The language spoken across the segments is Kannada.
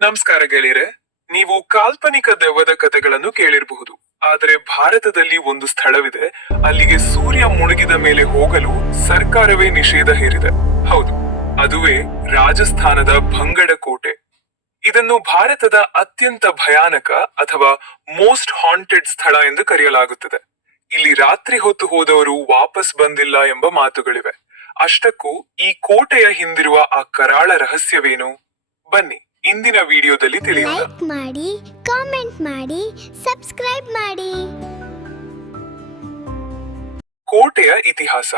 ನಮಸ್ಕಾರ ಗೆಳೆಯರೆ. ನೀವು ಕಾಲ್ಪನಿಕ ದೆವ್ವದ ಕಥೆಗಳನ್ನು ಕೇಳಿರಬಹುದು. ಆದರೆ ಭಾರತದಲ್ಲಿ ಒಂದು ಸ್ಥಳವಿದೆ, ಅಲ್ಲಿಗೆ ಸೂರ್ಯ ಮುಳುಗಿದ ಮೇಲೆ ಹೋಗಲು ಸರ್ಕಾರವೇ ನಿಷೇಧ ಹೇರಿದೆ. ಹೌದು, ಅದುವೇ ರಾಜಸ್ಥಾನದ ಭಂಗಡ ಕೋಟೆ. ಇದನ್ನು ಭಾರತದ ಅತ್ಯಂತ ಭಯಾನಕ ಅಥವಾ ಮೋಸ್ಟ್ ಹಾಂಟೆಡ್ ಸ್ಥಳ ಎಂದು ಕರೆಯಲಾಗುತ್ತದೆ. ಇಲ್ಲಿ ರಾತ್ರಿ ಹೊತ್ತು ಹೋದವರು ವಾಪಸ್ ಬಂದಿಲ್ಲ ಎಂಬ ಮಾತುಗಳಿವೆ. ಅಷ್ಟಕ್ಕೂ ಈ ಕೋಟೆಯ ಹಿಂದಿರುವ ಆ ಕರಾಳ ರಹಸ್ಯವೇನು? ಬನ್ನಿ ಇಂದಿನ ವಿಡಿಯೋದಲ್ಲಿ ತಿಳಿಯೋಣ. ಲೈಕ್ ಮಾಡಿ, ಕಾಮೆಂಟ್ ಮಾಡಿ, ಸಬ್ಸ್ಕ್ರೈಬ್ ಮಾಡಿ. ಕೋಟೆಯ ಇತಿಹಾಸ.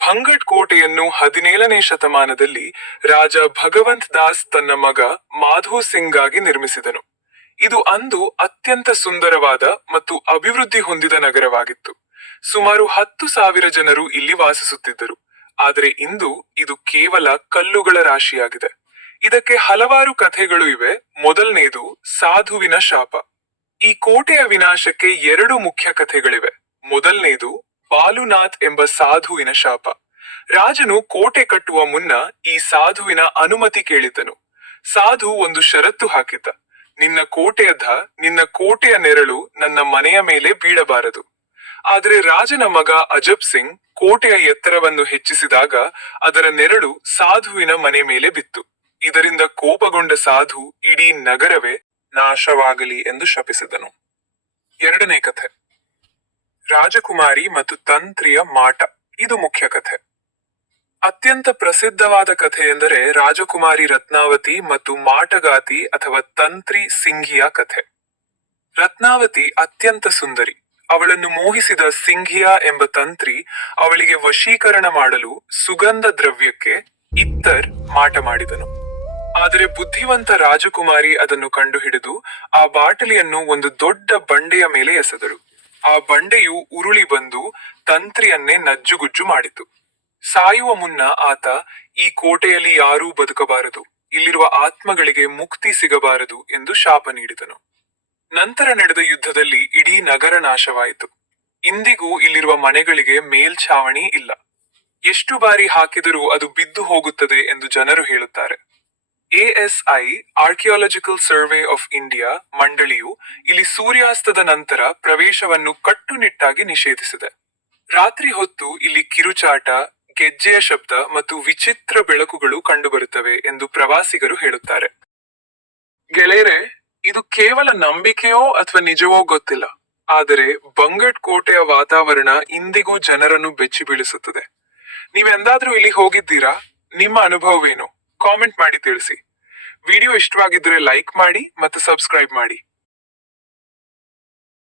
ಭಂಗಡ್ ಕೋಟೆಯನ್ನು 17ನೇ ಶತಮಾನದಲ್ಲಿ ರಾಜ ಭಗವಂತ್ ದಾಸ್ ತನ್ನ ಮಗ ಮಾಧೋ ಸಿಂಗ್ಗಾಗಿ ನಿರ್ಮಿಸಿದನು. ಇದು ಅಂದು ಅತ್ಯಂತ ಸುಂದರವಾದ ಮತ್ತು ಅಭಿವೃದ್ಧಿ ಹೊಂದಿದ ನಗರವಾಗಿತ್ತು. ಸುಮಾರು 10,000 ಜನರು ಇಲ್ಲಿ ವಾಸಿಸುತ್ತಿದ್ದರು. ಆದರೆ ಇಂದು ಇದು ಕೇವಲ ಕಲ್ಲುಗಳ ರಾಶಿಯಾಗಿದೆ. ಇದಕ್ಕೆ ಹಲವಾರು ಕಥೆಗಳು ಇವೆ. ಮೊದಲನೇದು ಸಾಧುವಿನ ಶಾಪ. ಈ ಕೋಟೆಯ ವಿನಾಶಕ್ಕೆ 2 ಮುಖ್ಯ ಕಥೆಗಳಿವೆ. ಮೊದಲನೇದು ಬಾಲುನಾಥ್ ಎಂಬ ಸಾಧುವಿನ ಶಾಪ. ರಾಜನು ಕೋಟೆ ಕಟ್ಟುವ ಮುನ್ನ ಈ ಸಾಧುವಿನ ಅನುಮತಿ ಕೇಳಿದ್ದನು. ಸಾಧು ಒಂದು ಷರತ್ತು ಹಾಕಿದ್ದ: ನಿನ್ನ ಕೋಟೆಯ ನೆರಳು ನನ್ನ ಮನೆಯ ಮೇಲೆ ಬೀಳಬಾರದು. ಆದರೆ ರಾಜನ ಮಗ ಅಜಬ್ ಸಿಂಗ್ ಕೋಟೆಯ ಎತ್ತರವನ್ನು ಹೆಚ್ಚಿಸಿದಾಗ ಅದರ ನೆರಳು ಸಾಧುವಿನ ಮನೆ ಮೇಲೆ ಬಿತ್ತು. ಇದರಿಂದ ಕೋಪಗೊಂಡ ಸಾಧು ಇಡೀ ನಗರವೇ ನಾಶವಾಗಲಿ ಎಂದು ಶಪಿಸಿದನು. ಎರಡನೇ ಕಥೆ ರಾಜಕುಮಾರಿ ಮತ್ತು ತಂತ್ರಿಯ ಮಾಟ. ಇದು ಮುಖ್ಯ ಕಥೆ. ಅತ್ಯಂತ ಪ್ರಸಿದ್ಧವಾದ ಕಥೆ ಎಂದರೆ ರಾಜಕುಮಾರಿ ರತ್ನಾವತಿ ಮತ್ತು ಮಾಟಗಾತಿ ಅಥವಾ ತಂತ್ರಿ ಸಿಂಘಿಯ ಕಥೆ. ರತ್ನಾವತಿ ಅತ್ಯಂತ ಸುಂದರಿ. ಅವಳನ್ನು ಮೋಹಿಸಿದ ಸಿಂಘಿಯಾ ಎಂಬ ತಂತ್ರಿ ಅವಳಿಗೆ ವಶೀಕರಣ ಮಾಡಲು ಸುಗಂಧ ದ್ರವ್ಯಕ್ಕೆ ಇತ್ತರ್ ಮಾಟ ಮಾಡಿದನು. ಆದರೆ ಬುದ್ಧಿವಂತ ರಾಜಕುಮಾರಿ ಅದನ್ನು ಕಂಡುಹಿಡಿದು ಆ ಬಾಟಲಿಯನ್ನು ಒಂದು ದೊಡ್ಡ ಬಂಡೆಯ ಮೇಲೆ ಎಸೆದಳು. ಆ ಬಂಡೆಯು ಉರುಳಿ ಬಂದು ತಂತ್ರಿಯನ್ನೇ ನಜ್ಜುಗುಜ್ಜು ಮಾಡಿತು. ಸಾಯುವ ಮುನ್ನ ಆತ, ಈ ಕೋಟೆಯಲ್ಲಿ ಯಾರೂ ಬದುಕಬಾರದು, ಇಲ್ಲಿರುವ ಆತ್ಮಗಳಿಗೆ ಮುಕ್ತಿ ಸಿಗಬಾರದು ಎಂದು ಶಾಪ ನೀಡಿದನು. ನಂತರ ನಡೆದ ಯುದ್ಧದಲ್ಲಿ ಇಡೀ ನಗರ ನಾಶವಾಯಿತು. ಇಂದಿಗೂ ಇಲ್ಲಿರುವ ಮನೆಗಳಿಗೆ ಮೇಲ್ಛಾವಣಿ ಇಲ್ಲ. ಎಷ್ಟು ಬಾರಿ ಹಾಕಿದರೂ ಅದು ಬಿದ್ದು ಹೋಗುತ್ತದೆ ಎಂದು ಜನರು ಹೇಳುತ್ತಾರೆ. ASI archaeological survey of India ಮಂಡಳಿಯು ಇಲ್ಲಿ ಸೂರ್ಯಾಸ್ತದ ನಂತರ ಪ್ರವೇಶವನ್ನು ಕಟ್ಟುನಿಟ್ಟಾಗಿ ನಿಷೇಧಿಸಿದೆ. ರಾತ್ರಿ ಹೊತ್ತು ಇಲ್ಲಿ ಕಿರುಚಾಟ, ಗೆಜ್ಜೆಯ ಶಬ್ದ ಮತ್ತು ವಿಚಿತ್ರ ಬೆಳಕುಗಳು ಕಂಡುಬರುತ್ತವೆ ಎಂದು ಪ್ರವಾಸಿಗರು ಹೇಳುತ್ತಾರೆ. ಗೆಳೆಯರೆ, ಇದು ಕೇವಲ ನಂಬಿಕೆಯೋ ಅಥವಾ ನಿಜವೋ ಗೊತ್ತಿಲ್ಲ, ಆದರೆ ಬಂಗಡ್ ಕೋಟೆಯ ವಾತಾವರಣ ಇಂದಿಗೂ ಜನರನ್ನು ಬೆಚ್ಚಿ ಬೀಳಿಸುತ್ತದೆ. ನೀವೆಂದಾದ್ರೂ ಇಲ್ಲಿ ಹೋಗಿದ್ದೀರಾ? ನಿಮ್ಮ ಅನುಭವವೇನು? ಕಾಮೆಂಟ್ ಮಾಡಿ ತಿಳಿಸಿ. ವಿಡಿಯೋ ಇಷ್ಟವಾಗಿದ್ರೆ ಲೈಕ್ ಮಾಡಿ ಮತ್ತು ಸಬ್ಸ್ಕ್ರೈಬ್ ಮಾಡಿ.